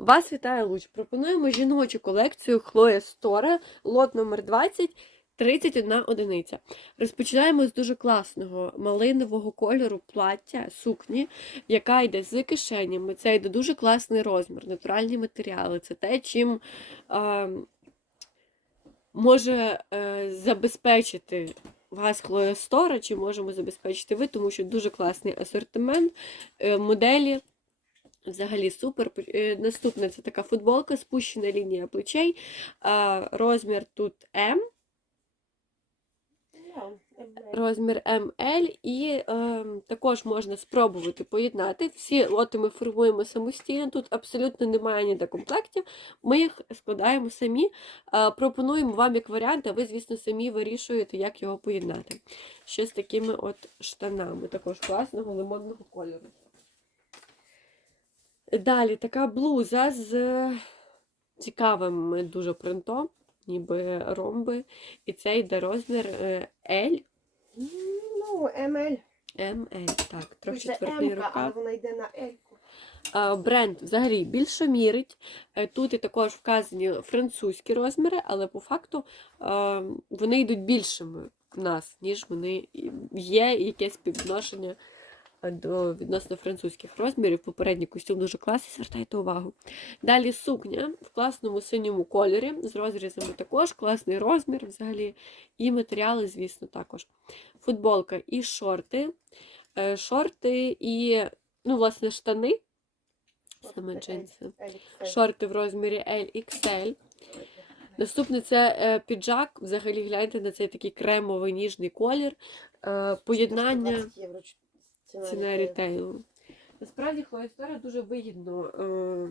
Вас вітає Луч. Пропонуємо жіночу колекцію Хлоя Стора, лот номер 20, 31 одиниця. Розпочинаємо з дуже класного малинового кольору плаття, сукні, яка йде з кишенями. Це йде дуже класний розмір, натуральні матеріали. Це те, чим е, може е, забезпечити вас Хлоя Стора, чи можемо забезпечити ви, тому що дуже класний асортимент, е, моделі. Взагалі супер. Е, Наступне це така футболка, спущена лінія плечей. Розмір тут М, розмір МЛ, і е, також можна спробувати поєднати. Всі лоти ми формуємо самостійно. Тут абсолютно немає ніде комплектів. Ми їх складаємо самі. Е, пропонуємо вам як варіант, а ви, звісно, самі вирішуєте, як його поєднати. Ще з такими от штанами, також класного лимонного кольору. Далі така блуза з цікавим дуже принтом, ніби ромби. І це йде розмір е, L, Ну, МЛ. ML. Так, четвертий М-ка, але вона йде на. А, Бренд взагалі більше мірить. Е, Тут і також вказані французькі розміри, але по факту е, вони йдуть більшими в нас, ніж вони є якесь співвідношення е, до відносно французьких розмірів. Попередній костюм дуже класний, звертайте увагу. Далі сукня в класному синьому кольорі, з розрізами також, класний розмір взагалі. І матеріали, звісно, також. Футболка і шорти. Е, Шорти і, ну, власне, штани. Саме джинси. Шорти в розмірі LXL. Наступне це е, піджак. Взагалі гляньте на цей такий кремовий ніжний колір. Е, Поєднання 120 євро ціна рітейлу. Насправді Хлоя Стора дуже вигідно е,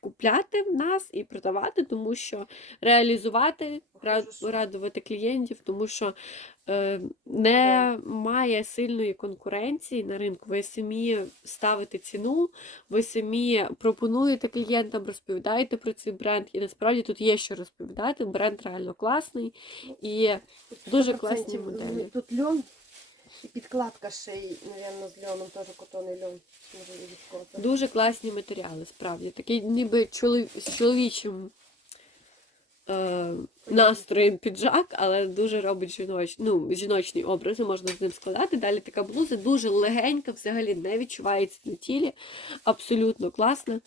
купляти в нас і продавати, тому що реалізувати, рад- радувати клієнтів, тому що е, немає сильної конкуренції на ринку. Ви самі ставите ціну, ви самі пропонуєте клієнтам, розповідаєте про цей бренд. І насправді тут є що розповідати. Бренд реально класний і дуже 100% класні моделі. Тут льон і підкладка ще й, мабуть, з льоном, теж котонний льон. Дуже класні матеріали, справді. Такий ніби чолов... з чоловічим е... настроєм піджак, але дуже робить жіноч... ну, жіночні образи, можна з ним складати. Далі така блуза дуже легенька, взагалі не відчувається на тілі. Абсолютно класна.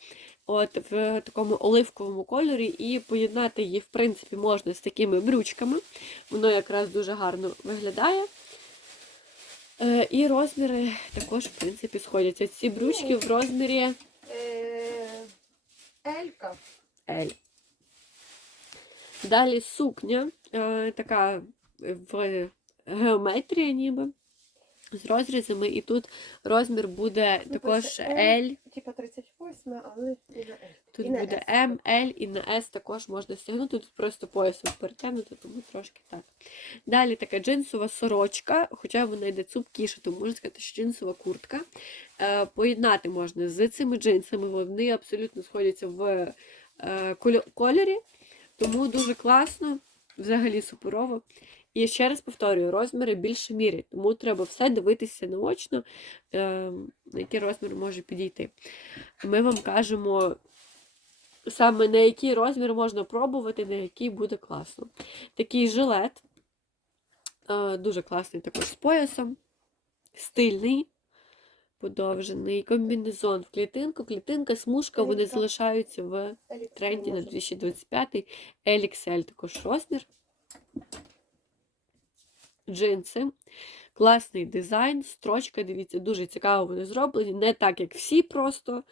От в такому оливковому кольорі, і поєднати її, в принципі, можна з такими брючками. Воно якраз дуже гарно виглядає. Е, і розміри також, в принципі, сходяться. Ці брючки в розмірі Е, Елька. Ель. Далі сукня, е, така в геометрії ніби. З розрізами, і тут розмір буде Ну, також пише L, Типа 38, але і на Ель. тут І на буде S. M, L і на S також можна стягнути. Тут просто поясом перетягнути, тому трошки так. Далі така джинсова сорочка, хоча вона йде цупкіше, тому можна сказати, що джинсова куртка. Е, Поєднати можна з цими джинсами, вони абсолютно сходяться в е, кольорі, тому дуже класно, взагалі суперово. І ще раз повторюю, розміри більше мірять, тому треба все дивитися наочно, е, на який розмір може підійти. Ми вам кажемо саме на який розмір можна пробувати, на який буде класно. Такий жилет, е, дуже класний також з поясом, стильний, подовжений, комбінезон в клітинку, клітинка, смужка, вони залишаються в тренді на 2025 LXL також розмір. Джинси. Класний дизайн, строчка, дивіться, дуже цікаво вони зроблені. Не так, як всі просто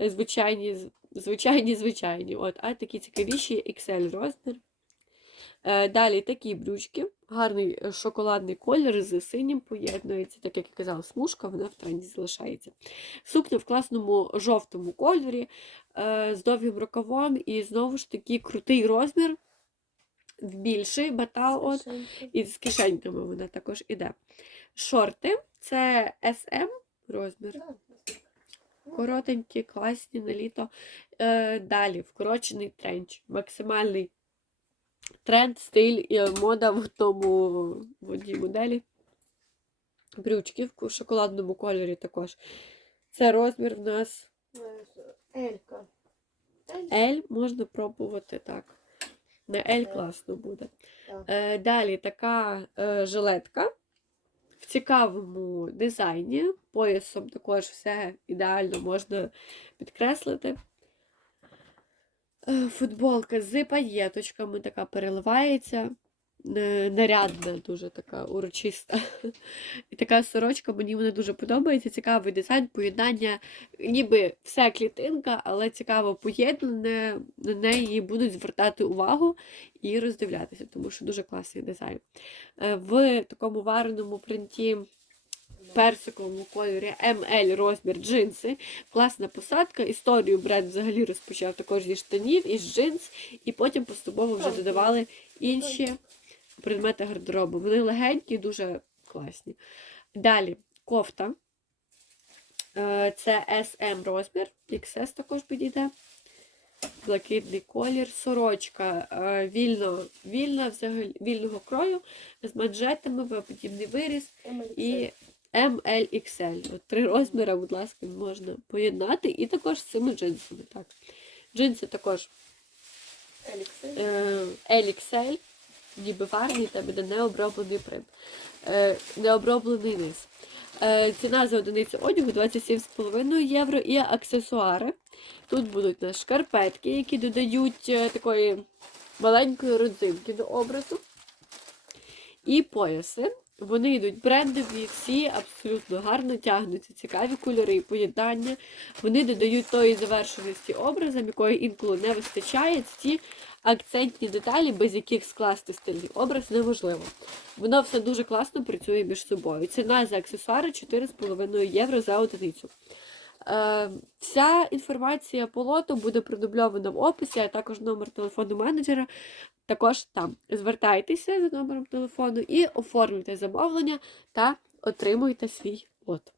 е, звичайні, звичайні, звичайні. От, а такі цікавіші XL розмір. Е, Далі такі брючки, гарний е, шоколадний колір з синім поєднується, так як я казала, смужка, вона в тренді залишається. Сукня в класному жовтому кольорі, з довгим рукавом, і знову ж таки крутий розмір, в більший батал, от, і з кишеньками вона також іде. Шорти це SM розмір. Ну, Коротенькі, класні на літо. Е, далі вкорочений тренч. Максимальний тренд, стиль і мода в одному в одній моделі. Брючки в шоколадному кольорі також. Це розмір в нас е, Елька. L можна пробувати так. На L класно буде. Так. Е, далі така е, жилетка в цікавому дизайні. Поясом також все ідеально можна підкреслити. Е, Футболка з паєточками така переливається. Е, Нарядна, дуже така урочиста. І така сорочка, мені вона дуже подобається. Цікавий дизайн, поєднання, ніби все клітинка, але цікаво поєднане. На неї будуть звертати увагу і роздивлятися, тому що дуже класний дизайн. Е, В такому вареному принті персиковому кольорі ML розмір джинси. Класна посадка. Історію бренд взагалі розпочав також зі штанів, із джинс, і потім поступово вже додавали інші предмети гардеробу. Вони легенькі, дуже класні. Далі кофта. Е, Це SM розмір, XS також підійде. Блакитний колір, сорочка е, вільно, вільна, взагалі, вільного крою, з манжетами, подібний виріз і MLXL. От три розміри, будь ласка, можна поєднати. І також з цими джинсами. Так. Джинси також LXL, ніби варний, там буде необроблений прим. Е, необроблений низ. Е, ціна за одиницю одягу 27,5 євро і аксесуари. Тут будуть нас шкарпетки, які додають е, такої маленької родзинки до образу. І пояси. Вони йдуть брендові, всі абсолютно гарно тягнуться, цікаві кольори і поєднання. Вони додають тої завершеності образам, якої інколи не вистачає. Ці акцентні деталі, без яких скласти стильний образ неможливо. Воно все дуже класно працює між собою. Ціна за аксесуари 4,5 євро за одиницю. Е, вся інформація по лоту буде продубльована в описі, а також номер телефону менеджера. Також там звертайтеся за номером телефону і оформлюйте замовлення та отримуйте свій лот.